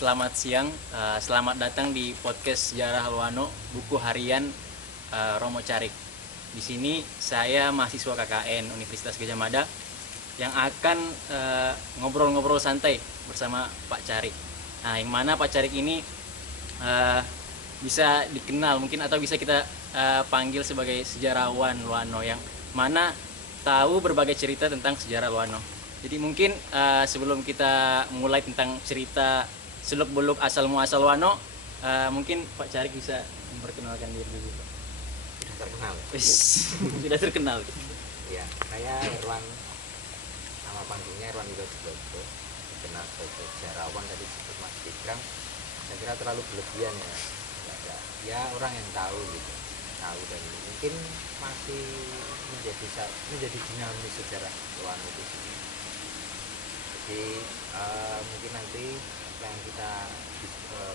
selamat siang. Selamat datang di podcast Sejarah Loano, buku harian Romo Carik. Di sini saya mahasiswa KKN Universitas Gadjah Mada yang akan ngobrol-ngobrol santai bersama Pak Carik. Nah, yang mana Pak Carik ini bisa dikenal mungkin atau bisa kita panggil sebagai sejarawan Loano yang mana tahu berbagai cerita tentang sejarah Loano. Jadi mungkin sebelum kita mulai tentang cerita seluk-beluk asal-muasal Loano, mungkin Pak Carik bisa memperkenalkan diri dulu, Pak. Sudah terkenal. Sudah terkenal. Ya, saya Irwan, nama panggungnya Irwan Widodo, dikenal sebagai sejarawan tadi disebut Mas Fikram. Saya kira terlalu berlebihan ya. Ya orang yang tahu gitu, tahu dan mungkin masih menjadi dinamis sejarah Loano itu sendiri. Jadi mungkin nanti apa yang kita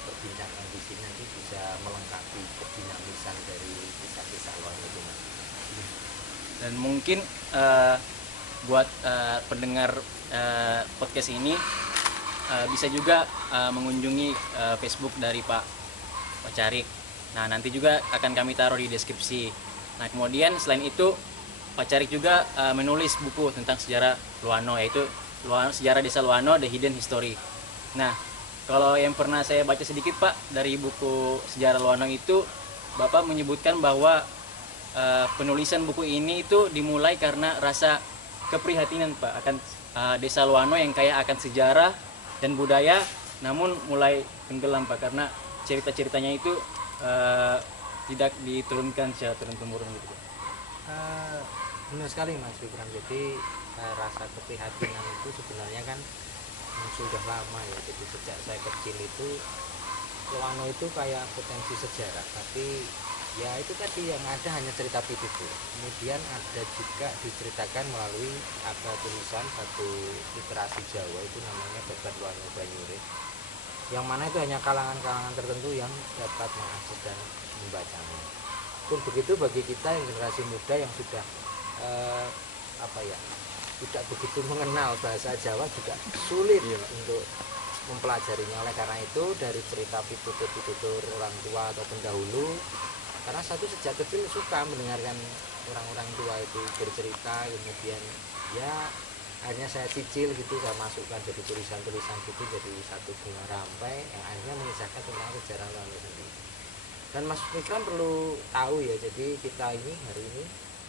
perbincangkan di sini nanti bisa melengkapi kedinamisan dari kisah-kisah Loano itu, Mas. Dan mungkin buat pendengar podcast ini bisa juga mengunjungi Facebook dari Pak Carik. Nah, nanti juga akan kami taruh di deskripsi. Nah, kemudian selain itu Pak Carik juga menulis buku tentang sejarah Loano, yaitu Sejarah Desa Loano, The Hidden History. Nah, kalau yang pernah saya baca sedikit Pak dari buku Sejarah Loano itu, Bapak menyebutkan bahwa penulisan buku ini itu dimulai karena rasa keprihatinan Pak akan Desa Loano yang kaya akan sejarah dan budaya, namun mulai tenggelam Pak karena cerita-ceritanya itu tidak diturunkan secara turun-temurun gitu. Benar sekali Mas Fikram. Jadi rasa keprihatinan itu sebenarnya kan sudah lama ya. Jadi sejak saya kecil itu Loano itu kayak potensi sejarah, tapi ya itu tadi yang ada hanya cerita pitu. Kemudian ada juga diceritakan melalui ada tulisan satu literasi Jawa itu namanya Babat Loano Banyure, yang mana itu hanya kalangan-kalangan tertentu yang dapat mengakses dan membacanya. Pun begitu bagi kita yang generasi muda yang sudah tidak begitu mengenal bahasa Jawa juga sulit untuk mempelajarinya. Oleh karena itu dari cerita pitutur orang tua atau pendahulu, karena satu sejak kecil suka mendengarkan orang-orang tua itu bercerita, kemudian ya akhirnya saya cicil gitu, saya masukkan jadi tulisan-tulisan gitu, jadi satu bunga rampai yang akhirnya mengisahkan tentang sejarah Loano sendiri. Dan Mas Fikram perlu tahu ya, jadi kita ini hari ini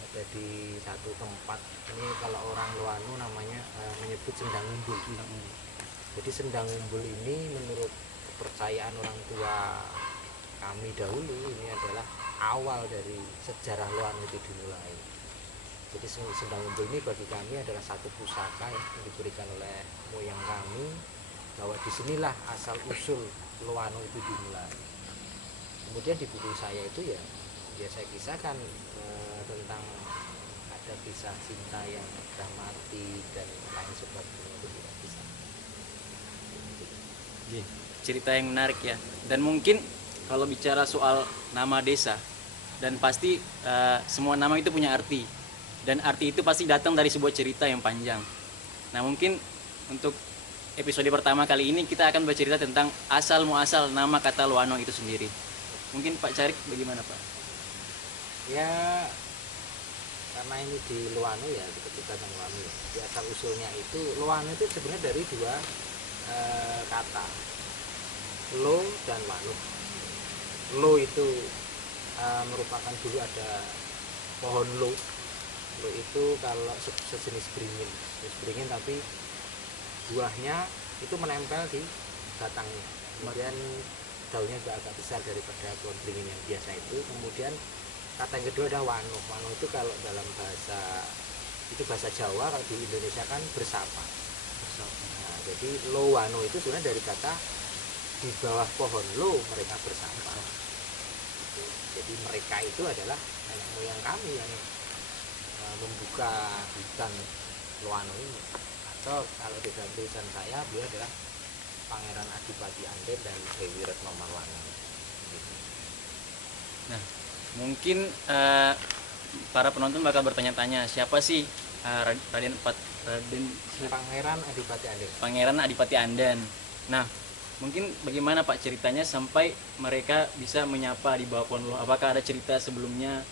ada di satu tempat ini, kalau orang Loano namanya menyebut Sendang Umbul. Jadi Sendang Umbul ini menurut kepercayaan orang tua kami dahulu ini adalah awal dari sejarah Loano itu dimulai. Jadi Sendang Umbul ini bagi kami adalah satu pusaka yang diberikan oleh moyang kami, bahwa disinilah asal usul Loano itu dimulai. Kemudian di buku saya itu ya saya kisahkan tentang ada kisah cinta yang sudah mati dan lain sebagainya, itu tidak bisa. Cerita yang menarik ya. Dan mungkin kalau bicara soal nama desa, dan pasti semua nama itu punya arti, dan arti itu pasti datang dari sebuah cerita yang panjang. Nah, mungkin untuk episode pertama kali ini kita akan bercerita tentang asal muasal nama kata Loano itu sendiri. Mungkin Pak Carik bagaimana Pak? Ya karena ini di Loano ya, kita tentang Loano ya. Di asal usulnya itu Loano itu sebenarnya dari dua kata, Lo dan Wano. Lo itu merupakan dulu ada pohon lo. Lo itu kalau sejenis beringin tapi buahnya itu menempel di batangnya. Kemudian daunnya juga agak besar daripada pohon beringin yang biasa itu. Kemudian kata yang kedua ada Wano. Wano itu kalau dalam bahasa Jawa, kalau di Indonesia kan bersama. Nah, jadi Lo Wano itu sebenarnya dari kata di bawah pohon lo mereka bersama. Jadi mereka itu adalah nenek moyang kami yang membuka hutan Loano ini. Atau kalau di dalam tulisan saya, beliau adalah Pangeran Adipati Anden dan Dewi Retno Marwana. Nah, mungkin para penonton bakal bertanya-tanya, siapa sih Pangeran Adipati Anden. Pangeran Adipati Anden. Nah, Mungkin bagaimana Pak ceritanya sampai mereka bisa menyapa di bawah pohon loh? Apakah ada cerita sebelumnya?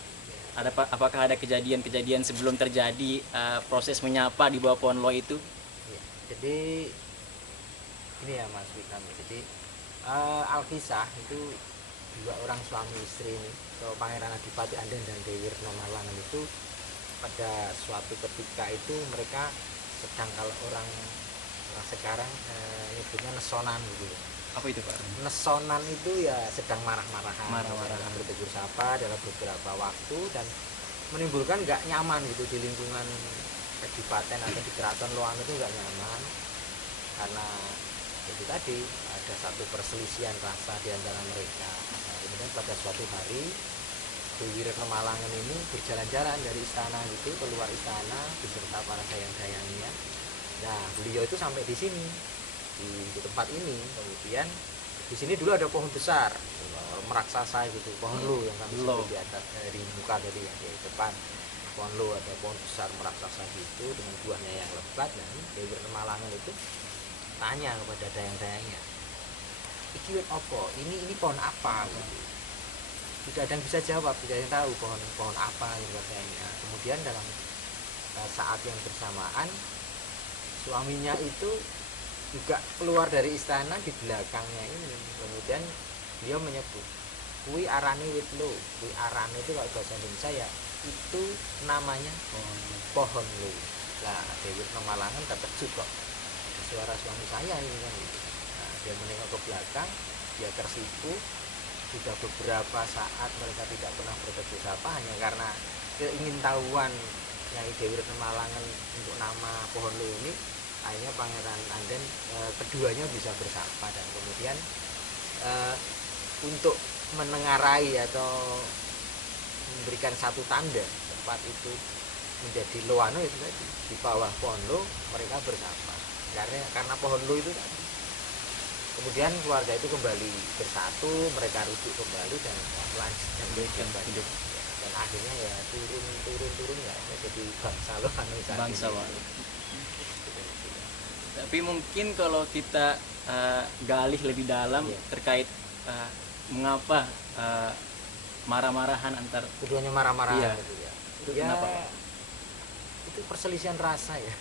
Apakah ada kejadian-kejadian sebelum terjadi proses menyapa di bawah pohon loh itu? Ya, jadi ini ya Mas Witam. Jadi Alkisah itu dua orang suami istri ini, so, Pangeran Adipati Anden dan Dewi Retno Malangan itu pada suatu ketika itu mereka sedang, kalau orang sekarang nyebutnya nesonan gitu. Apa itu Pak? Nesonan itu ya sedang marah-marahan, Marah-marahan. bertegur sapa dalam beberapa waktu dan menimbulkan nggak nyaman gitu di lingkungan kadipaten atau di keraton Loan itu nggak nyaman karena itu tadi ada satu perselisihan rasa di antara mereka. Nah, kemudian pada suatu hari Dewi Retno Malangan ini berjalan-jalan dari istana gitu, keluar istana beserta para dayang-dayangnya. Nah, beliau itu sampai di sini, di tempat ini. Kemudian di sini dulu ada pohon besar, meraksasa gitu, pohon lo yang kami sebut di atas, di muka tadi ya, di depan pohon lo ada pohon besar meraksasa gitu dengan buahnya yang lebat. Dan Dewi Retno Malangan itu tanya kepada dayang-dayangnya, iki wit apa? Ini pohon apa? Gitu. Tidak ada yang bisa jawab, tidak ada yang tahu pohon apa gitu katanya. Kemudian dalam saat yang bersamaan suaminya itu juga keluar dari istana di belakangnya ini. Kemudian dia menyebut, kui arane wit lo, kui arane itu kalau bahasa Indonesia ya itu namanya pohon lo. Nah, Dewi Retno Malangan terkejut kok, suara suami saya ini kan gitu. Nah, dia menengok ke belakang, dia tersipu. Sudah beberapa saat mereka tidak pernah bertegur sapa hanya karena keingintahuan Nyai Dewi Retno Malangan untuk nama pohon lo ini. Akhirnya Pangeran Anden keduanya bisa bersapa dan kemudian untuk menengarai atau memberikan satu tanda tempat itu menjadi Loano itu tadi, di bawah pohon lo mereka bersapa karena pohon lo itu tadi. Kemudian keluarga itu kembali bersatu, mereka rujuk kembali dan melanjutkan hidup. Dan akhirnya ya turun ya jadi bangsa Loano. Bangsa Loano. Tapi mungkin kalau kita gali lebih dalam terkait mengapa marah-marahan antar keduanya marah-marahan iya. gitu ya. Itu ya kenapa Pak? Itu perselisihan rasa ya.